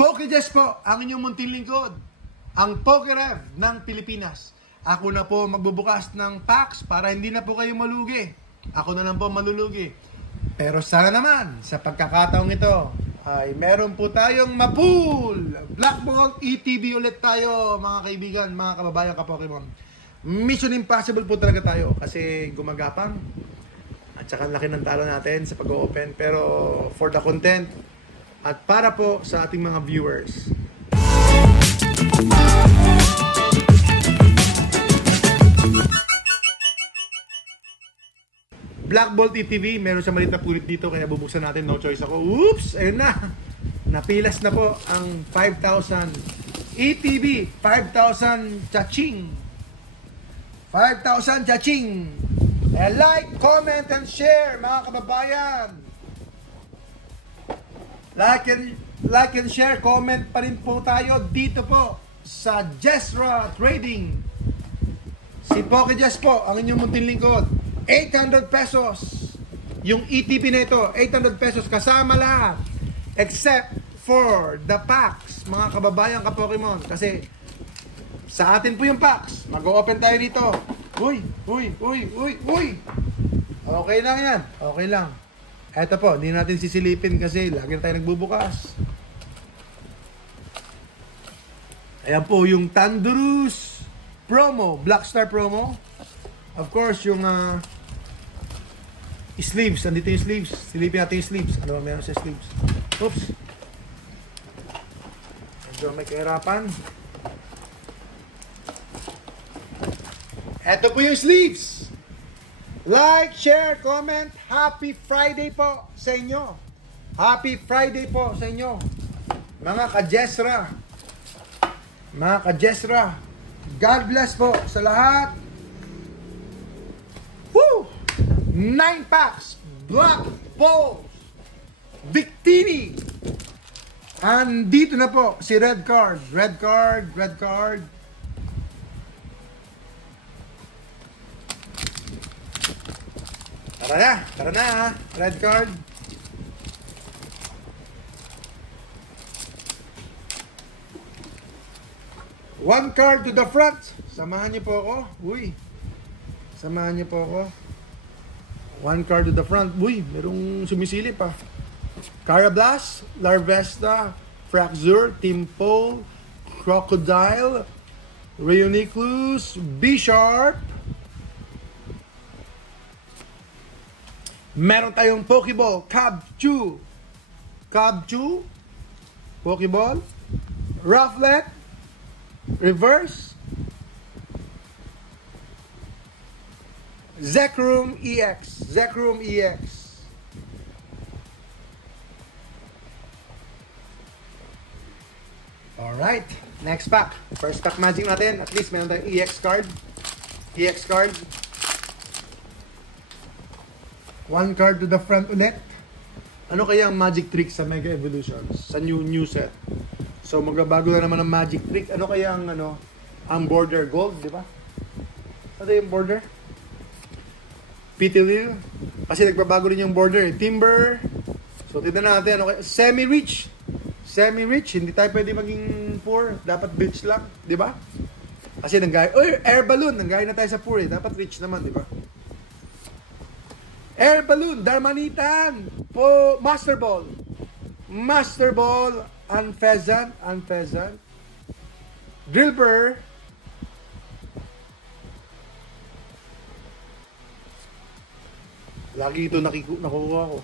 PokeJess po, ang inyong munting lingkod, ang PokeRev ng Pilipinas. Ako na po magbubukas ng packs para hindi na po kayo malugi. Ako na lang po malulugi. Pero sana naman, sa pagkakataong ito, ay meron po tayong mapool. Black Bolt ETB ulit tayo, mga kaibigan, mga kababayan ka-Pokemon. Mission impossible po talaga tayo kasi gumagapang. At saka laki ng talo natin sa pag-open. Pero for the content at para po sa ating mga viewers. Black Bolt ETV, meron sa maliit na pulit dito kaya bubuksan natin, no choice ako. Oops! Ayun na! Napilas na po ang 5,000 ETV, 5,000 chaching. 5,000 chaching. Like, comment, and share, mga kababayan. Like and share, comment pa rin po tayo dito po sa Jessra Trading. Si PokeJess po, ang inyong munting lingkod. 800 pesos. Yung ETP na ito, 800 pesos kasama lahat. Except for the packs, mga kababayan ka-Pokemon. Kasi sa atin po yung packs. Mag-open tayo dito. Uy. Okay lang yan. Okay lang. Eto po, hindi natin sisilipin kasi lagi na tayo nagbubukas. Ayan po yung Thundurus promo, Blackstar promo. Of course, yung sleeves. Andito yung sleeves. Silipin natin yung sleeves. Ano ba meron sa sleeves? Oops. Medyo may kahirapan. Eto po yung sleeves. Like, share, comment. Happy Friday po sa inyo. Happy Friday po sa inyo. Mga ka-Jessra. Mga ka-Jessra. God bless po sa lahat. Woo! 9 packs. Black Balls. Victini. Andito na po si Red Card. Red Card. Tara na. Red Card. One card to the front. Samahan niyo po ako. Samahan niyo po ako. One card to the front. Merong sumisilip pa. Carablast, Larvesta, Fraxure, Timpole, Crocodile, Reuniclus, B-Sharp. Meron tayong Pokeball, Cabchu, Pokeball, Rufflet, Reverse, Zekrom EX. Alright, next pack. First pack magic natin. At least meron tayong EX card. One card to the front ulit. Ano kaya ang magic trick sa Mega Evolutions? Sa new set. So magbabago na naman ang magic trick. Ano kaya ang border gold, di ba? Ano yung border? Pitilil. Kasi nagbabago rin yung border. Timber. So tignan natin ano kaya. Semi-rich. Hindi tayo pwede maging poor. Dapat rich lang, di ba? Kasi air balloon. Nanggaya na tayo sa poor eh. Dapat rich naman, di ba? Air balloon, Darmanitan. Master Ball, Unpheasant, Drillbur, lagi ito nakukuha ko.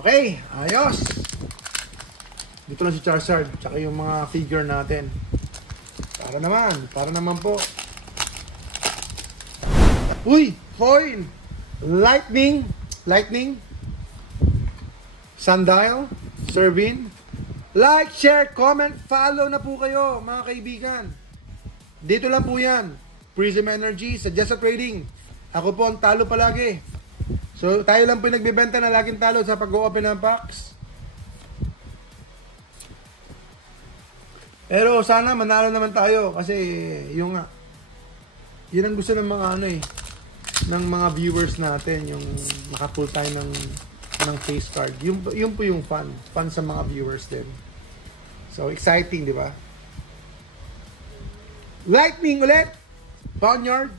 Okay, ayos. Dito lang si Charizard, tsaka yung mga figure natin. Para naman po. Foil. Lightning, Sundial, Servin. Like, share, comment, follow na po kayo, mga kaibigan. Dito lang po yan. Prism Energy sa Jessra Trading. Ako po ang talo palagi. So, tayo lang po yung nagbibenta na laging talo sa pag-open ng packs. Pero sana manalo naman tayo kasi yun ang gusto ng mga ng mga viewers natin, yung makapull tayo ng face card. Yung po yung fun sa mga viewers din. So, exciting, di ba? Lightning ulit. Ponyard.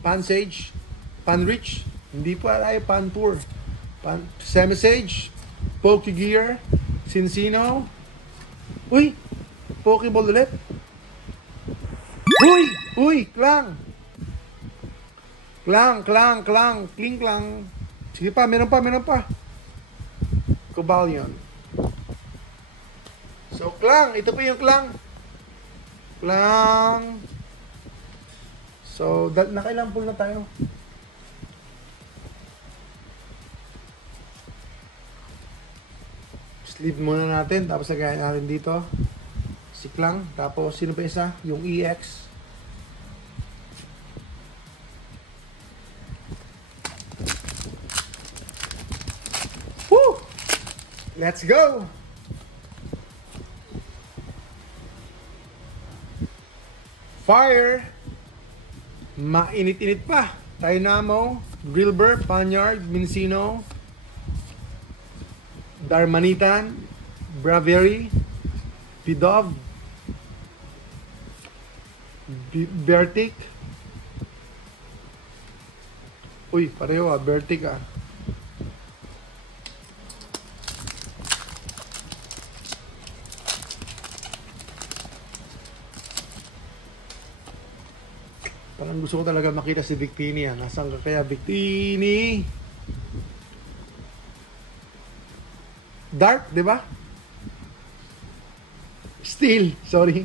Pansage. Panrich. Hindi pa ay Panpour. Semisage. Pokegear. Cincino. Uy! Pokeball ulit. Uy! Uy! Klang! Klang! Kling klang. Sige pa, meron pa. Cobalion. So, Klang. Ito po yung Klang. Klang. So, nakailang pull na tayo. Sleeve muna natin. Tapos lagayan natin dito. Si Klang. Tapos, sino pa isa? Yung EX. Woo! Let's go! Fire! Mainit-init pa. Dynamo, Grilber, Panyard, Mincino, Darmanitan, Bravery, Pidov, Bertic. Uy, pareho Bertic Parang gusto ko talaga makita si Victini. Nasaan ka kaya, Victini? Dark, di ba? Steel, sorry.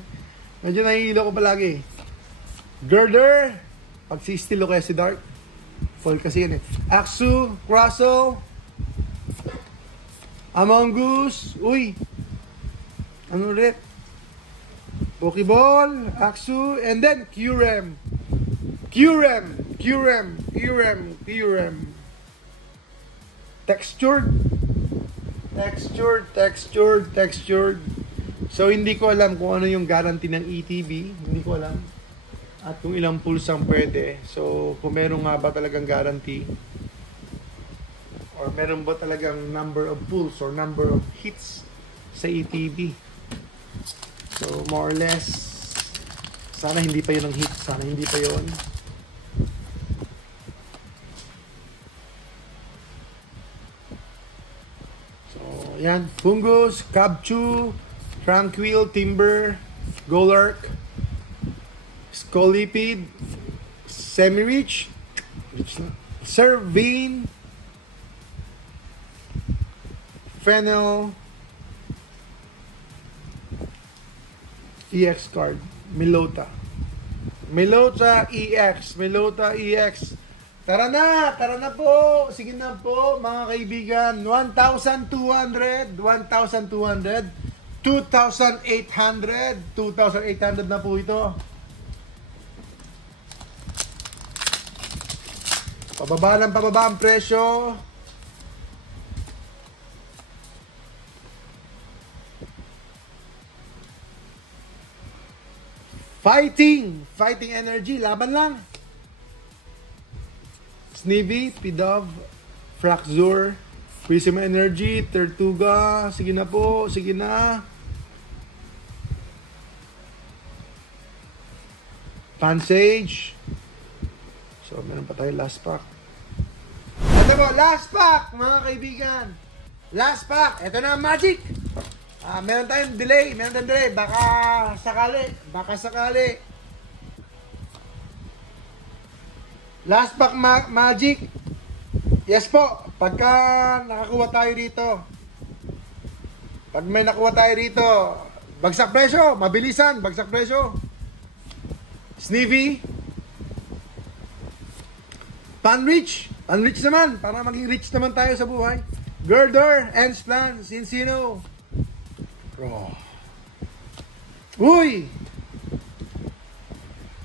Medyo nahihilo ko palagi. Girder. Pag si Steel o kaya si Dark. Fall kasi yan eh. Axu, Crosso. Among Us. Uy. Ano ulit? Pokeball, Axu, and then Qrem. Textured. So, hindi ko alam kung ano yung guarantee ng ETB. Hindi ko alam. At kung ilang pulls ang pwede. So, kung meron nga ba talagang guarantee. Or meron ba talagang number of pulls or number of hits sa ETB. So, more or less, sana hindi pa yun ang hit. Sana hindi pa yun. Yan, Fungus, Kabchu, Tranquil, Timber, Golark, Scolipede, Semi-Reach, Servine, Fennel, EX card, Melota EX. Tara na po. Sige na po, mga kaibigan. 1,200, 2,800 na po ito. Pababa ang presyo. Fighting energy, laban lang. Snivy, Pidov, Fraxur, Prism Energy, Tortuga, sige na po, sige na. Pansage. So, meron pa tayo last pack. Ito po, last pack, mga kaibigan. Last pack, ito na ang magic. Meron tayong delay, baka sakali. Last pack magic. Yes po, pagka nakakuha tayo dito. Pag may nakuha tayo dito, bagsak presyo, mabilisan, bagsak presyo. Snivy. Panrich naman, para maging rich naman tayo sa buhay. Girder, Ensplan, Cincino. Uy!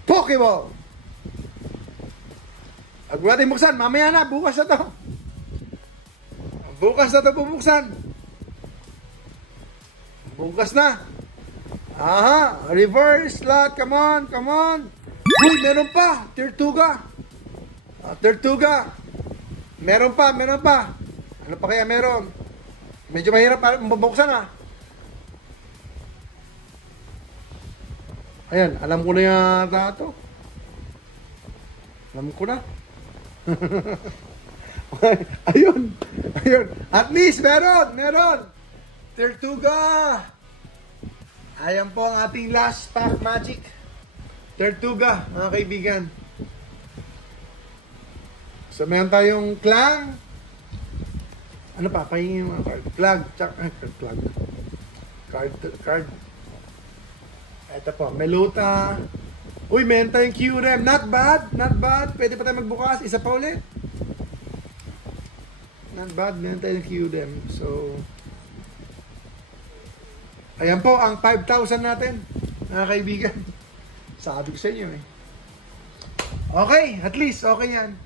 Pokeball! Huwag natin buksan. Mamaya na. Bukas na to bubuksan. Bukas na. Aha. Reverse slot. Come on. Uy, meron pa. Tortuga. Meron pa. Ano pa kaya meron? Medyo mahirap bubuksan Ayan, alam ko na yata ito. Alam ko na. Ayun. Ayun. At least, meron. Tortuga. Ayan po ang ating last pack magic. Tortuga, mga kaibigan. So, meron tayong clang. Ano pa? Pahingin yung mga card. Plug. Plug. Card. Ito po. Meluta. Uy, meron tayong QREM. Not bad. Pwede pa tayo magbukas. Isa pa ulit. Not bad. Meron tayong QREM. So, ayan po ang 5,000 natin, mga kaibigan. Sabi ko sa inyo eh. Okay, at least okay yan.